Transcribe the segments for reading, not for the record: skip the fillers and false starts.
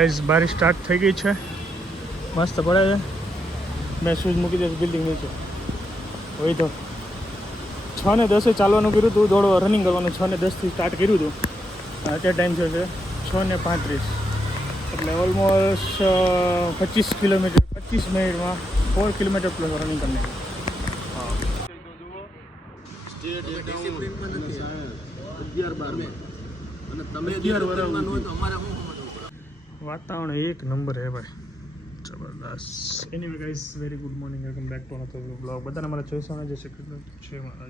Guys બારિશ start થઈ ગઈ છે, મસ્ત પડે છે. મેં શૂઝ મૂકી દઈશ બિલ્ડિંગ નીચે. હોય તો 6:10 ચાલવાનું કર્યું હતું, દોડવા રનિંગ કરવાનું 6:10 સ્ટાર્ટ કર્યું હતું. અત્યારે ટાઈમ થયો છે 6:35, એટલે ઓલમોસ્ટ 25 કિલોમીટર 25 મિનિટમાં 4 કિલોમીટર પ્લસ રનિંગ કરીને. વાતાવરણ એક નંબર હે ભાઈ, જબરદસ્ત. Anyway guys, very good morning, welcome back to another blog. બધાને મારા ચોઈસોના જે શ્રી છે મારા.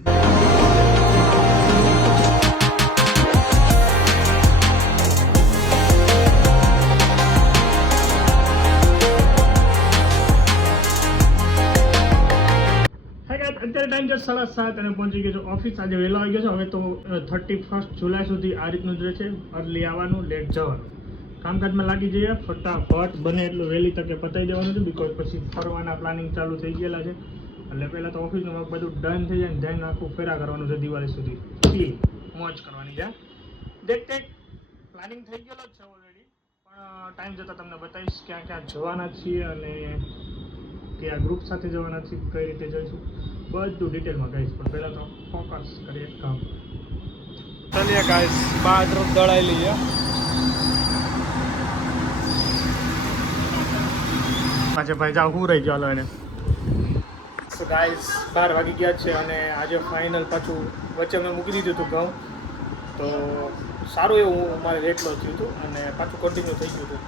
અત્યારે ટાઈમ છે 7:30 અને પહોંચી ગયો છું ઓફિસ. આજે વહેલો આવી ગયો છે. હવે તો 31 જુલાઈ સુધી આ રીતનું જ રહે છે, અર્લી આવવાનું, લેટ જવાનું. કામકાજમાં લાગી જઈએ, ફટાફટ બને એટલું વહેલી તકે પતાવી દેવાનું છે, બિકોઝ પછી ફરવાના પ્લાનિંગ ચાલુ થઈ ગયેલા છે. એટલે પહેલાં તો ઓફિસનું વર્ક બધું ડન થઈ જાય ને ધ્યાન આખું ફેરા કરવાનું છે દિવાળી સુધી, ફીલ મોજ કરવાની છે. દેખ પ્લાનિંગ થઈ ગયેલો જ છે ઓલરેડી, પણ ટાઈમ જતાં તમને બતાવીશ ક્યાં ક્યાં જવાના છીએ અને કયા ગ્રુપ સાથે જવાના છીએ, કઈ રીતે જઈશું, બધું ડિટેલમાં કહીશ. પણ પહેલાં તો ફોકસ કરીએ કામ. ચાલીએ ગાઈસ, બહાર તરફ દળાઈ લઈએ. પાછા ભાઈ જાવ હું રહી ગયો એને. તો ગાઈસ 12 વાગી ગયા છે અને આજે ફાઇનલ પાછું વચ્ચે મેં મૂકી દીધું હતું ઘઉં, તો સારું એવું મારે રેટ લોસ થયું હતું અને પાછું કન્ટિન્યુ થઈ ગયું હતું.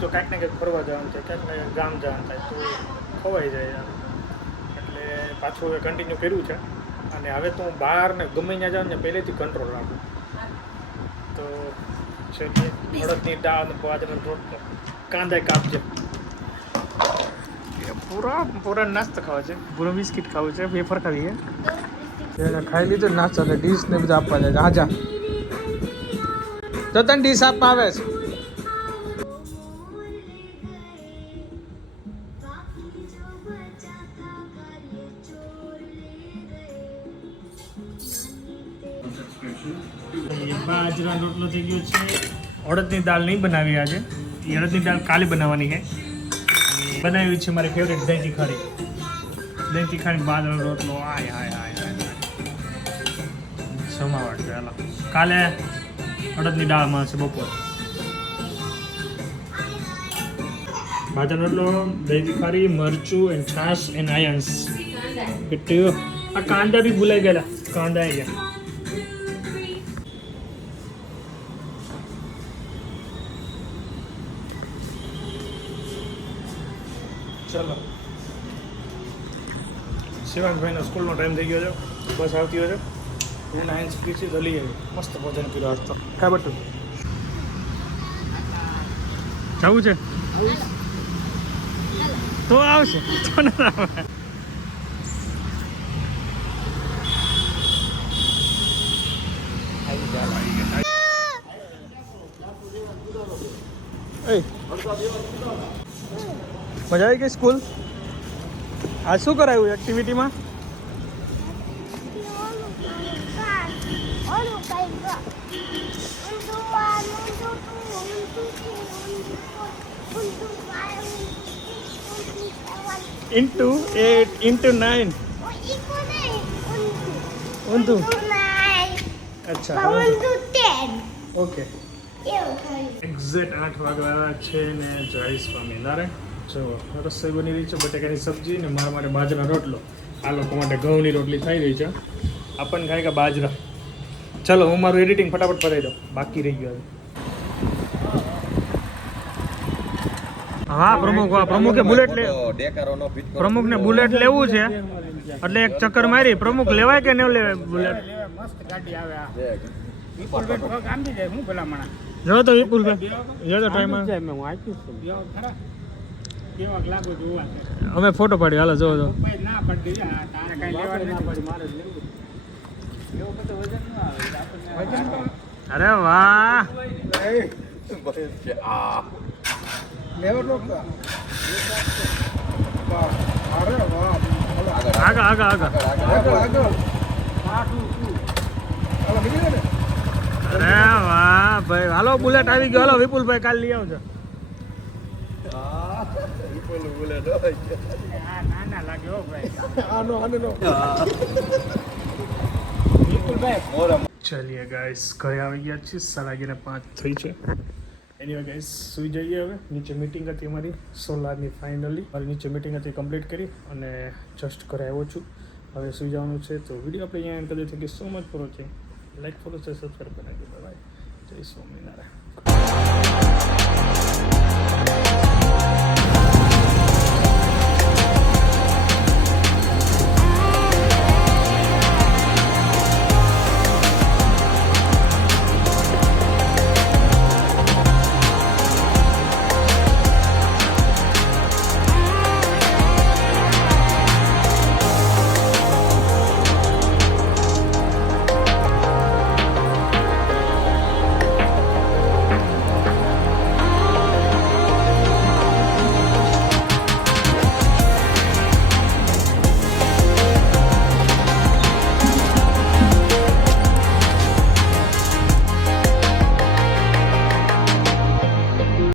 તો કાંઈક ને કંઈક ફરવા જવાનું થાય, કાંઈક ને ગામ જવાનું થાય, તો ખવાઈ જાય યાર. એટલે પાછું હવે કન્ટિન્યુ કર્યું છે અને હવે તો હું બહાર ને ગમે ત્યાં જાઉં ને પહેલેથી કંટ્રોલ રાખું. તો છે કે અડદની દાળ અને બાજરાનો રોટલો, કાંદા કાપજે, પૂરા નાસ્તો ખાવા છે, પૂરો બિસ્કિટ ખાવું છે, વેફર ખાવી છે. એને ખાઈ લીધું નાસ્તો એટલે ડીશ ને બધું આપવા જાય. હાજા તો તને ડીશ આપવા આવે છે. બાજરાનો રોટલો થઈ ગયો છે. અડદની દાળ નહીં બનાવી આજે, અડદની દાળ કાલે બનાવવાની છે. બનાવી છે મારી ફેવરેટ દહીં તીખારી, દહીં તીખારી બાજરાનો રોટલો. આય હાય હાય હાય સમાવાટ છે. હાલો કાલે અડદની દાળમાં છે બપોર. બાજરાનો રોટલો, દહીં તીખારી, મરચું એન્ડ છાશ એન્ડ આયન્સ. કેટલું આ કાંદા બી ભૂલાઈ ગયેલા, કાંદા આવી ગયા. ચલો, શિવાંશભાઈનો સ્કૂલનો ટાઈમ થઈ ગયો છે, બસ આવતી હોય છે. હું 9:60 જલ્દી આવી. મસ્ત ભોજન કર્યું આજ તો. ખબર તું જવું છે તો આવશે, તો ના આવે. મજા આવી ગઈ સ્કૂલ? આ શું કરાયું એક્ટિવિટીમાં? into 8 into 9 into 9. અચ્છા, 10. ઓકે, એક્ઝેક્ટ 8 વાગ્યા છે ને જય સ્વામિનારાયણ. જો રસોઈ બની રહી છે, બટેકાની સબ્જી ને મારા માટે બાજરાનો રોટલો. આ લોકો માટે ઘઉંની રોટલી થઈ રહી છે. આપણને ખાય કે બાજરા. ચલો હું મારું એડિટિંગ ફટાફટ પતાવી દઉં, બાકી રહી ગયું. હા પ્રમુખ, પ્રમુખે બુલેટ લે, પ્રમુખને બુલેટ લેવું છે એટલે એક ચક્કર મારી. પ્રમુખ લેવાય કે ન લેવાય બુલેટ? મસ્ત ગાડી આવે આ વિપુલભાઈ કામ બી જાય. હું ભલા માણા જો તો વિપુલભાઈ જો તો ટાઈમ આવે હું આપ્યું છું ખરા કેવા લાગો જોવા. અમે ફોટો પાડી, હાલો જો જો. ના પડી તારે કઈ લેવાનું ના પડી, મારે જ લેવું. એવો બધો વજન ન આવે આપણને. અરે વાહ આ લેવો તો અરે વાહ આગળ આગળ આગળ આગળ આગળ. અરે વાહ ભાઈ, હાલો બુલેટ આવી ગયો. હાલો વિપુલભાઈ કાલ લઈ આવજો. આ નાના લાગે હો ભાઈ. ચલીએ ગાઈસ ઘરે આવી ગયા છીએ 5:30 થઈ છે. એનીવે ગાઈસ સુઈ જઈએ હવે. નીચે મીટિંગ હતી અમારી સોલારની ફાઇનલી મારી નીચે મીટિંગ હતી કમ્પ્લીટ કરી અને જસ્ટ ઘરે આવ્યો છું. હવે સુઈ જવાનું છે. તો વિડીયો આપણે અહીંયા એન્ડ કરી દઈએ. Thank you so much for watching. Like follow છે સબસ્ક્રાઈબ કરી નાખજો. બાય. જય સ્વામિનારાયણ.